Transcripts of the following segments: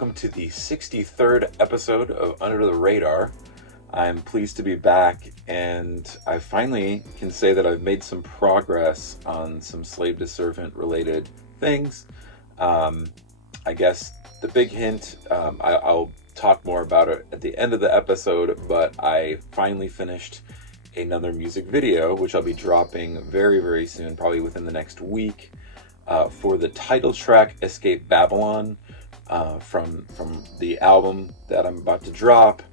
welcome to the 63rd episode of Under the Radar. I'm pleased to be back, and I finally can say that I've made some progress on some slave to servant related things. I guess the big hint, I'll talk more about it at the end of the episode, but I finally finished another music video, which I'll be dropping very, very soon, probably within the next week, for the title track Escape Babylon, from the album that I'm about to drop.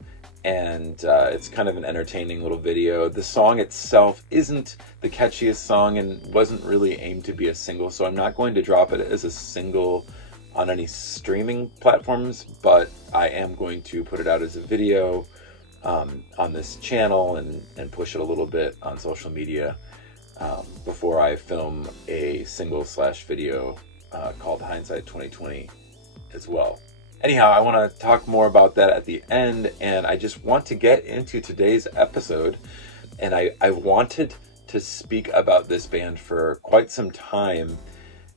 And it's kind of an entertaining little video. The song itself isn't the catchiest song and wasn't really aimed to be a single, so I'm not going to drop it as a single on any streaming platforms, but I am going to put it out as a video on this channel and push it a little bit on social media before I film a single/video called Hindsight 2020 as well. Anyhow, I want to talk more about that at the end, and I just want to get into today's episode. And I wanted to speak about this band for quite some time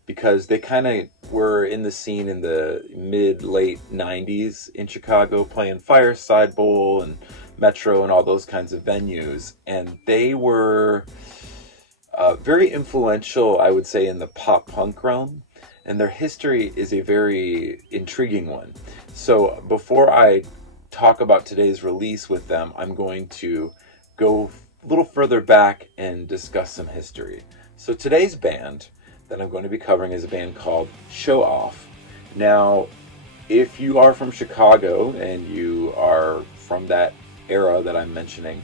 because they kind of were in the scene in the mid-late 90s in Chicago, playing Fireside Bowl and Metro and all those kinds of venues. And they were very influential, I would say, in the pop punk realm. And their history is a very intriguing one. So before I talk about today's release with them, I'm going to go a little further back and discuss some history. So today's band that I'm going to be covering is a band called Showoff. Now, if you are from Chicago and you are from that era that I'm mentioning,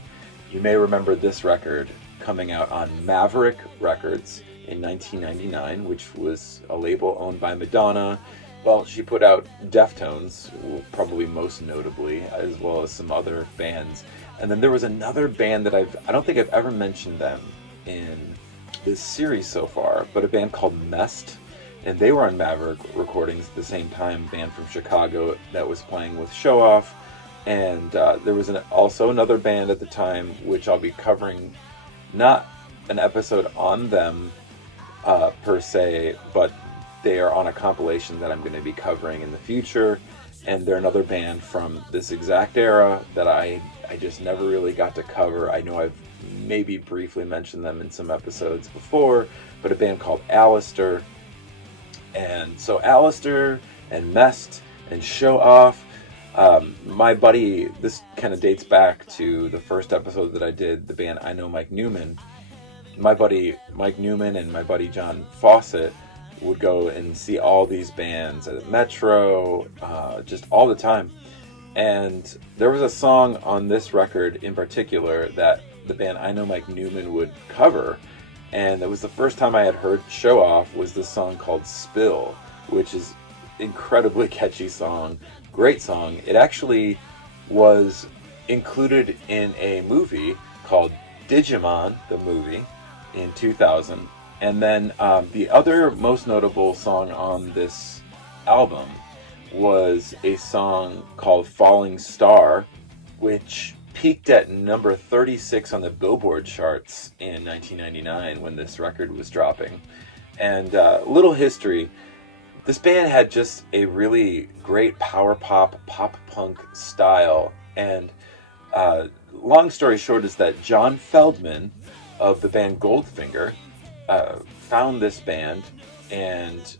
you may remember this record coming out on Maverick Records in 1999, which was a label owned by Madonna. Well, she put out Deftones, probably most notably, as well as some other bands. And then there was another band that I don't think I've ever mentioned them in this series so far, but a band called Mest. And they were on Maverick Recordings at the same time, a band from Chicago that was playing with Showoff. And there was also another band at the time, which I'll be covering, not an episode on them per se, but they are on a compilation that I'm going to be covering in the future, and they're another band from this exact era that I just never really got to cover. I know I've maybe briefly mentioned them in some episodes before, but a band called Alistair. And so Alistair and Mest and Showoff, my buddy, this kind of dates back to the first episode that I did, the band I Know Mike Newman. My buddy Mike Newman and my buddy John Fawcett would go and see all these bands at Metro, just all the time. And there was a song on this record in particular that the band I Know Mike Newman would cover. And it was the first time I had heard Showoff, was this song called Spill, which is incredibly catchy song, great song. It actually was included in a movie called Digimon, the movie, in 2000. And then the other most notable song on this album was a song called Falling Star, which peaked at number 36 on the Billboard charts in 1999 when this record was dropping. And little history, this band had just a really great power pop punk style. And long story short is that John Feldman of the band Goldfinger found this band and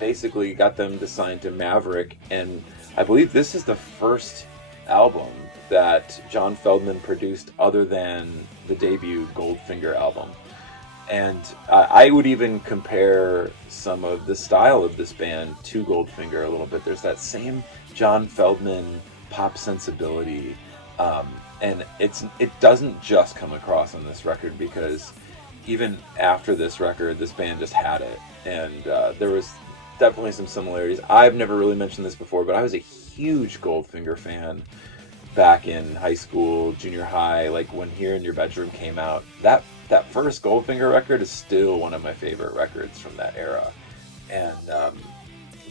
basically got them to sign to Maverick. And I believe this is the first album that John Feldman produced other than the debut Goldfinger album. And I would even compare some of the style of this band to Goldfinger a little bit. There's that same John Feldman pop sensibility. And it doesn't just come across on this record, because even after this record, this band just had it. And there was definitely some similarities. I've never really mentioned this before, but I was a huge Goldfinger fan back in high school, junior high, like when Here in Your Bedroom came out. That first Goldfinger record is still one of my favorite records from that era. And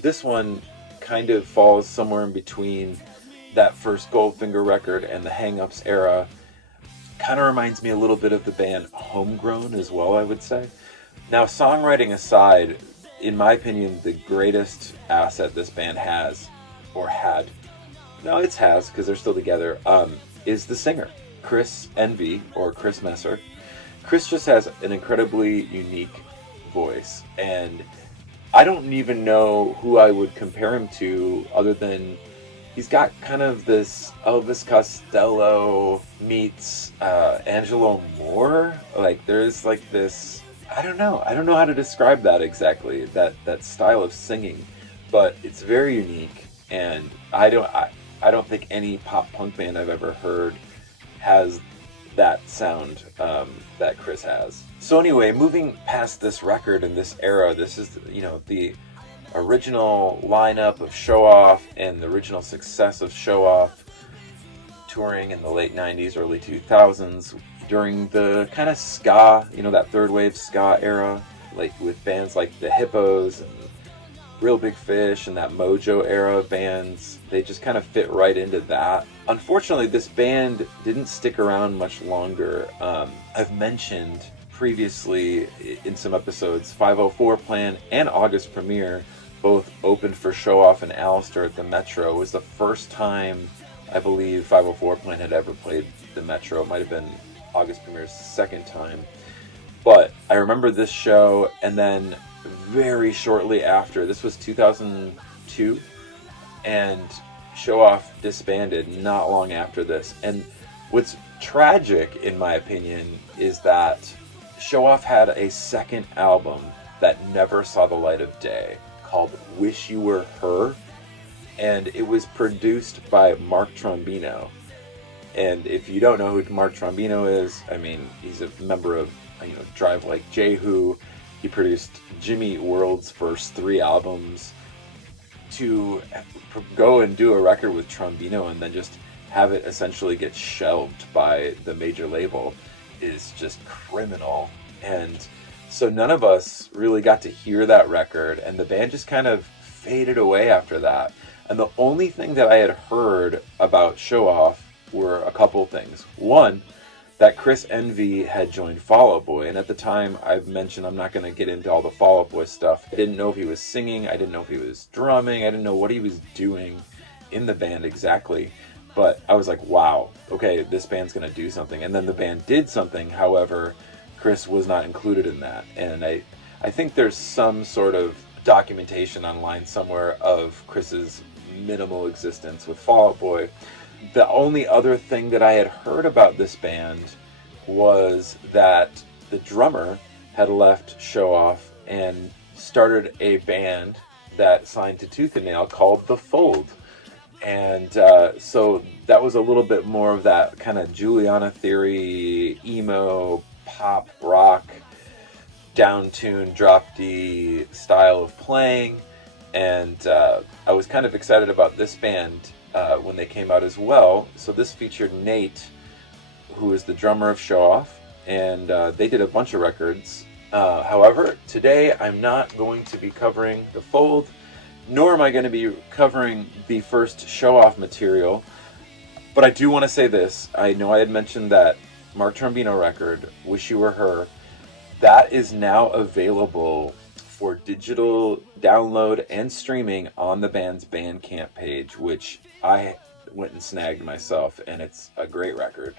this one kind of falls somewhere in between that first Goldfinger record and the Hang Ups era. Kind of reminds me a little bit of the band Homegrown as well, I would say. Now, songwriting aside, in my opinion, the greatest asset this band has or had, no, it's has because they're still together, is the singer, Chris Envy, or Chris Messer. Chris just has an incredibly unique voice, and I don't even know who I would compare him to other than he's got kind of this Elvis Costello meets Angelo Moore. Like, there's like this, I don't know how to describe that exactly, that style of singing, but it's very unique, and I don't think any pop punk band I've ever heard has that sound that Chris has. So anyway, moving past this record and this era, this is, the original lineup of Showoff and the original success of Showoff, touring in the late 90s, early 2000s, during the kind of ska, that third wave ska era, like with bands like the Hippos and Real Big Fish and that Mojo era of bands. They just kind of fit right into that. Unfortunately, this band didn't stick around much longer. I've mentioned previously in some episodes, 504 Plan and August Premiere both opened for Showoff and Alistair at the Metro. It was the first time, I believe, 504 Plan had ever played the Metro. It might have been August Premiere's second time. But I remember this show, and then very shortly after, this was 2002, and Showoff disbanded not long after this. And what's tragic, in my opinion, is that Showoff had a second album that never saw the light of day called Wish You Were Her, and it was produced by Mark Trombino. And if you don't know who Mark Trombino is, I mean, he's a member of, Drive Like Jehu. He produced Jimmy World's first 3 albums. To go and do a record with Trombino and then just have it essentially get shelved by the major label is just criminal. And so none of us really got to hear that record, and the band just kind of faded away after that. And the only thing that I had heard about Showoff were a couple things. One, that Chris Envy had joined Fall Out Boy, and at the time, I've mentioned I'm not going to get into all the Fall Out Boy stuff. I didn't know if he was singing, I didn't know if he was drumming, I didn't know what he was doing in the band exactly, but I was like, wow, okay, this band's going to do something. And then the band did something, however, Chris was not included in that, and I think there's some sort of documentation online somewhere of Chris's minimal existence with Fall Out Boy. The only other thing that I had heard about this band was that the drummer had left Showoff and started a band that signed to Tooth and Nail called The Fold. And so that was a little bit more of that kind of Juliana Theory, emo, pop, rock, down-tuned, drop-D style of playing. And I was kind of excited about this band when they came out as well. So this featured Nate, who is the drummer of Showoff, and they did a bunch of records. However, today I'm not going to be covering The Fold, nor am I going to be covering the first Showoff material. But I do want to say this. I know I had mentioned that Mark Trombino record, Wish You Were Her, that is now available for digital download and streaming on the band's Bandcamp page, which I went and snagged myself, and it's a great record.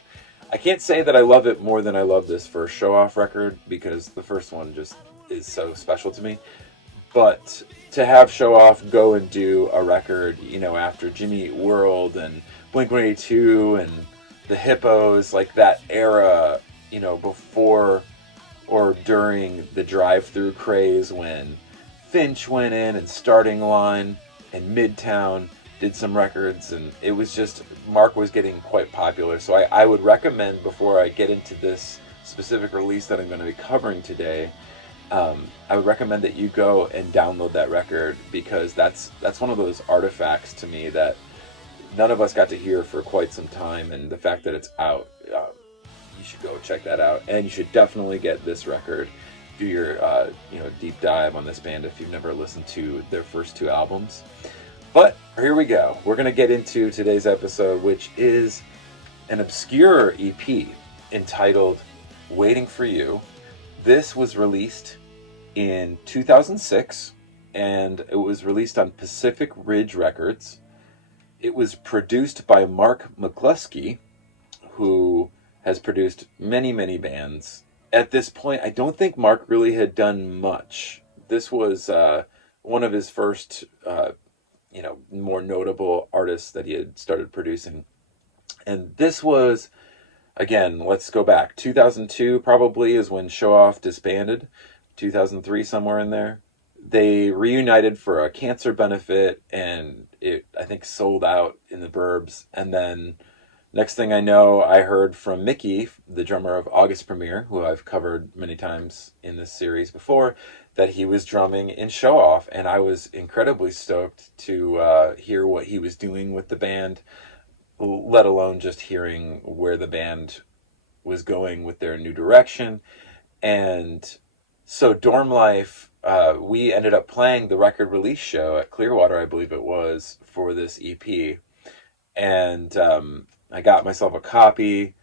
I can't say that I love it more than I love this first Showoff record, because the first one just is so special to me. But to have Showoff go and do a record, after Jimmy Eat World and Blink-182 and the Hippos, like that era, before or during the drive-through craze when Finch went in and Starting Line and Midtown did some records, and it was just, Mark was getting quite popular. So I would recommend, before I get into this specific release that I'm going to be covering today, I would recommend that you go and download that record, because that's one of those artifacts to me that none of us got to hear for quite some time, and the fact that it's out, you should go check that out. And you should definitely get this record, do your deep dive on this band if you've never listened to their first 2 albums. But here we go. We're going to get into today's episode, which is an obscure EP entitled Waiting for You. This was released in 2006, and it was released on Pacific Ridge Records. It was produced by Mark McCluskey, who has produced many, many bands. At this point, I don't think Mark really had done much. This was one of his first, more notable artists that he had started producing. And this was, again, let's go back. 2002 probably is when Showoff disbanded. 2003, somewhere in there. They reunited for a cancer benefit, and it, I think, sold out in the burbs. And then next thing I know, I heard from Mickey, the drummer of August Premiere, who I've covered many times in this series before, that he was drumming in Showoff, and I was incredibly stoked to hear what he was doing with the band, let alone just hearing where the band was going with their new direction. And so Dorm Life, we ended up playing the record release show at Clearwater, I believe it was, for this EP. And I got myself a copy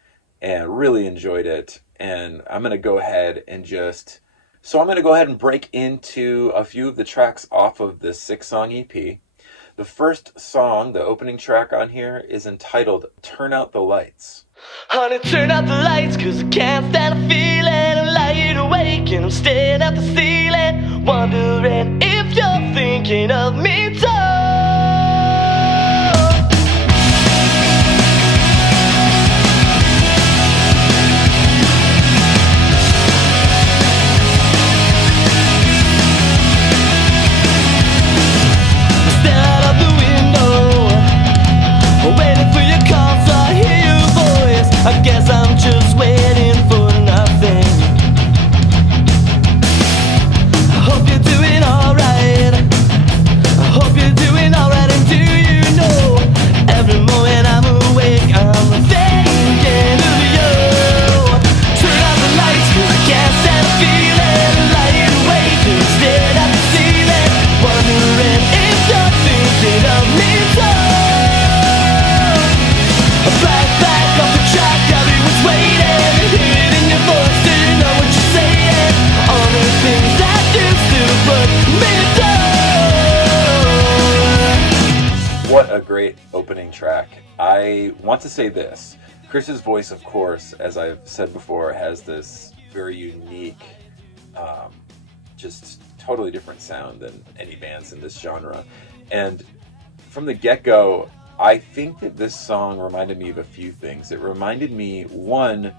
and really enjoyed it. And I'm going to go ahead and break into a few of the tracks off of this 6-song EP. The first song, the opening track on here, is entitled Turn Out the Lights. Honey, turn out the lights, cause I can't stand the feeling. I'm lying awake and I'm staring at the ceiling, wondering if you're thinking of me too. I guess I'm just waiting for nothing. I hope you're doing alright. I hope you're doing alright. And do you know, every moment I'm awake, I'm thinking of you. Turn out the lights, cause I can't stand the feeling. Lying awake and staring at the ceiling, wondering if you're thinking of me too. Back off the track, everyone's waiting. Hear it in your voice, do you know what you're saying? All the things that used to put me down. What a great opening track. I want to say this. Chris's voice, of course, as I've said before, has this very unique, just totally different sound than any bands in this genre. And from the get-go, I think that this song reminded me of a few things. It reminded me, one,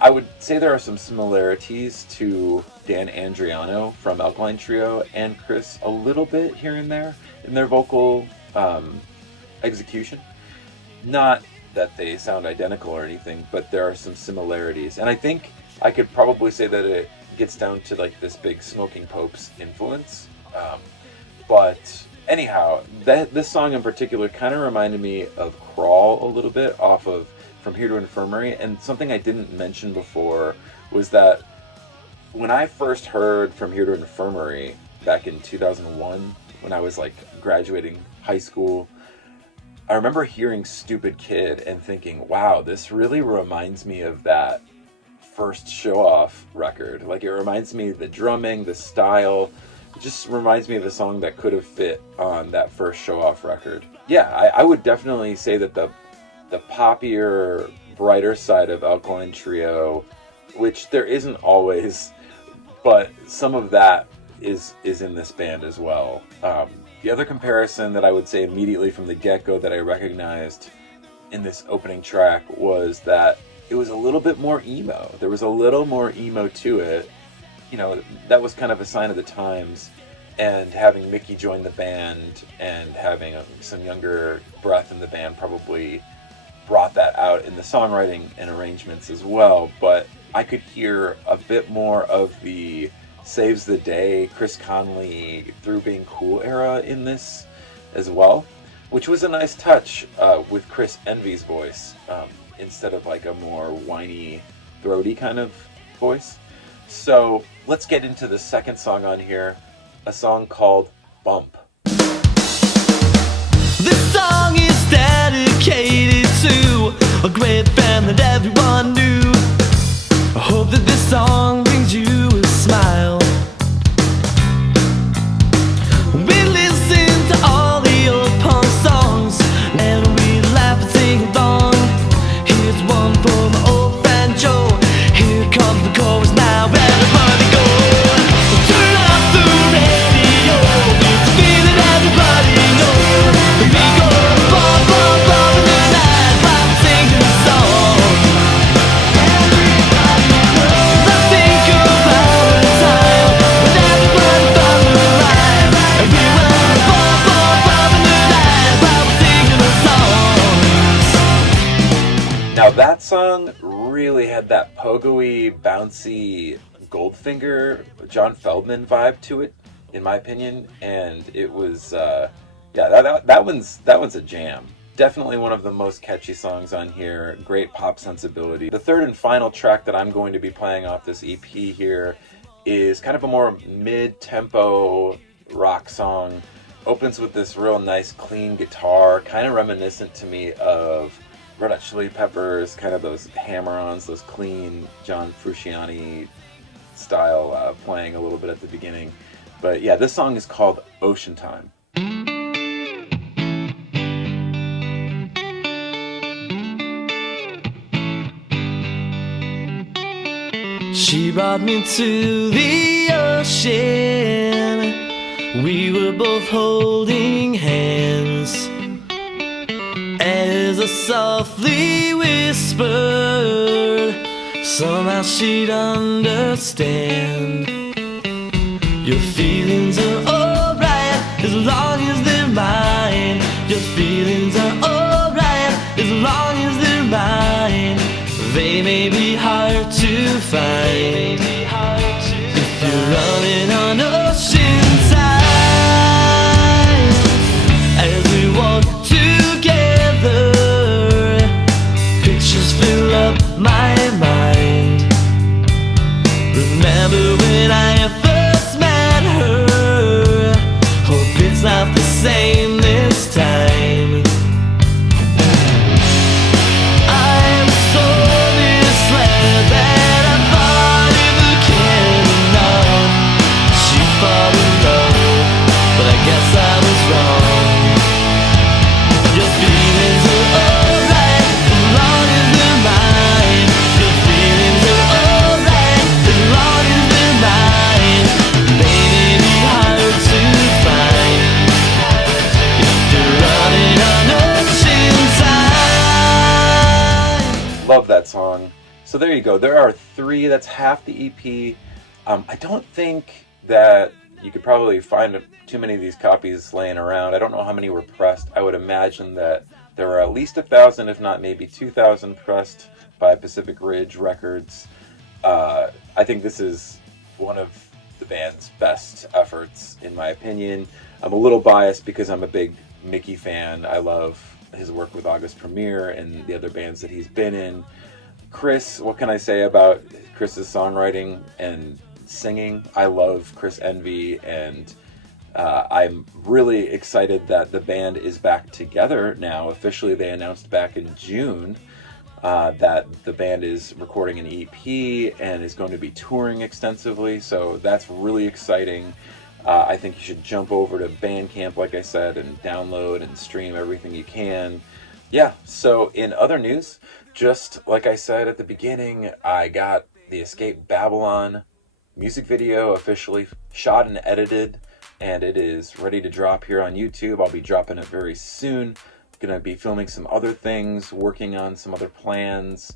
I would say there are some similarities to Dan Andriano from Alkaline Trio and Chris a little bit here and there in their vocal execution. Not that they sound identical or anything, but there are some similarities. And I think I could probably say that it gets down to like this big Smoking Popes influence. But anyhow, this song in particular kind of reminded me of Crawl a little bit off of From Here to Infirmary. And something I didn't mention before was that when I first heard From Here to Infirmary back in 2001, when I was like graduating high school, I remember hearing Stupid Kid and thinking, wow, this really reminds me of that first Showoff record. Like, it reminds me of the drumming, the style. It just reminds me of a song that could have fit on that first Showoff record. Yeah, I would definitely say that the poppier, brighter side of Alkaline Trio, which there isn't always, but some of that is in this band as well. The other comparison that I would say immediately from the get-go that I recognized in this opening track was that it was a little bit more emo. There was a little more emo to it. You know, that was kind of a sign of the times, and having Mickey join the band and having some younger breath in the band probably brought that out in the songwriting and arrangements as well. But I could hear a bit more of the Saves the Day, Chris Conley, Through Being Cool era in this as well, which was a nice touch with Chris Envy's voice instead of like a more whiny, throaty kind of voice. So let's get into the second song on here, a song called Bump. This song is dedicated to a great band that everyone knew. I hope that this song brings you a smile. We listen to all the old punk songs, Now that song really had that pogo-y, bouncy Goldfinger, John Feldman vibe to it, in my opinion, and it was, that one's a jam. Definitely one of the most catchy songs on here. Great pop sensibility. The third and final track that I'm going to be playing off this EP here is kind of a more mid-tempo rock song. Opens with this real nice clean guitar, kind of reminiscent to me of Red Hot Chili Peppers, kind of those hammer-ons, those clean John Frusciante style playing a little bit at the beginning. But yeah, this song is called Ocean Time. She brought me to the ocean. We were both holding hands as I softly whispered, somehow she'd understand. Your feelings are alright as long as they're mine. Your feelings are alright as long as they're mine. They may be hard to find if you're running on ocean time. As we walk together, pictures fill up my mind. Remember when I first met her? Hope it's not the same this time. I'm so misled that I thought if I cared enough, she'd fall in love, but I guess I was wrong. Your feelings are alright as long as they're mine. Your feelings are alright as long as they're mine. They may be hard to find if you're running on ocean time. Love that song. So there you go. There are three. That's half the EP. I don't think that you could probably find too many of these copies laying around. I don't know how many were pressed. I would imagine that there were at least 1,000, if not maybe 2,000 pressed by Pacific Ridge Records. I think this is one of the band's best efforts, in my opinion. I'm a little biased because I'm a big Mickey fan. I love his work with August Premier and the other bands that he's been in. Chris, what can I say about Chris's songwriting and singing? I love Chris Envy, and I'm really excited that the band is back together now. Officially, they announced back in June that the band is recording an EP and is going to be touring extensively, so that's really exciting. I think you should jump over to Bandcamp, like I said, and download and stream everything you can. Yeah, so in other news, just like I said at the beginning, I got the Escape Babylon music video officially shot and edited, and it is ready to drop here on YouTube. I'll be dropping it very soon. Gonna be filming some other things, working on some other plans.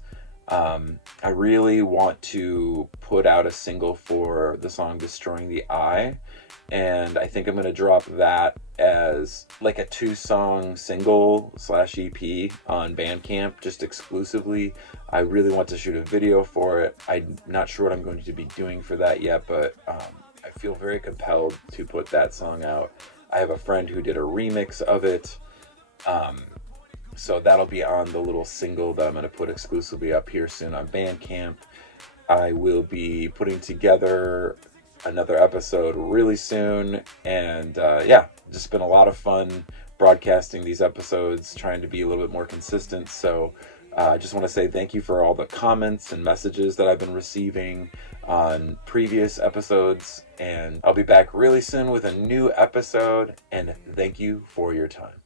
I really want to put out a single for the song Destroying the Eye, and I think I'm going to drop that as like a 2-song single / EP on Bandcamp, just exclusively. I really want to shoot a video for it. I'm not sure what I'm going to be doing for that yet, but I feel very compelled to put that song out. I have a friend who did a remix of it, so that'll be on the little single that I'm going to put exclusively up here soon on Bandcamp. I will be putting together another episode really soon, and just been a lot of fun broadcasting these episodes, trying to be a little bit more consistent. So I just want to say thank you for all the comments and messages that I've been receiving on previous episodes, and I'll be back really soon with a new episode, and thank you for your time.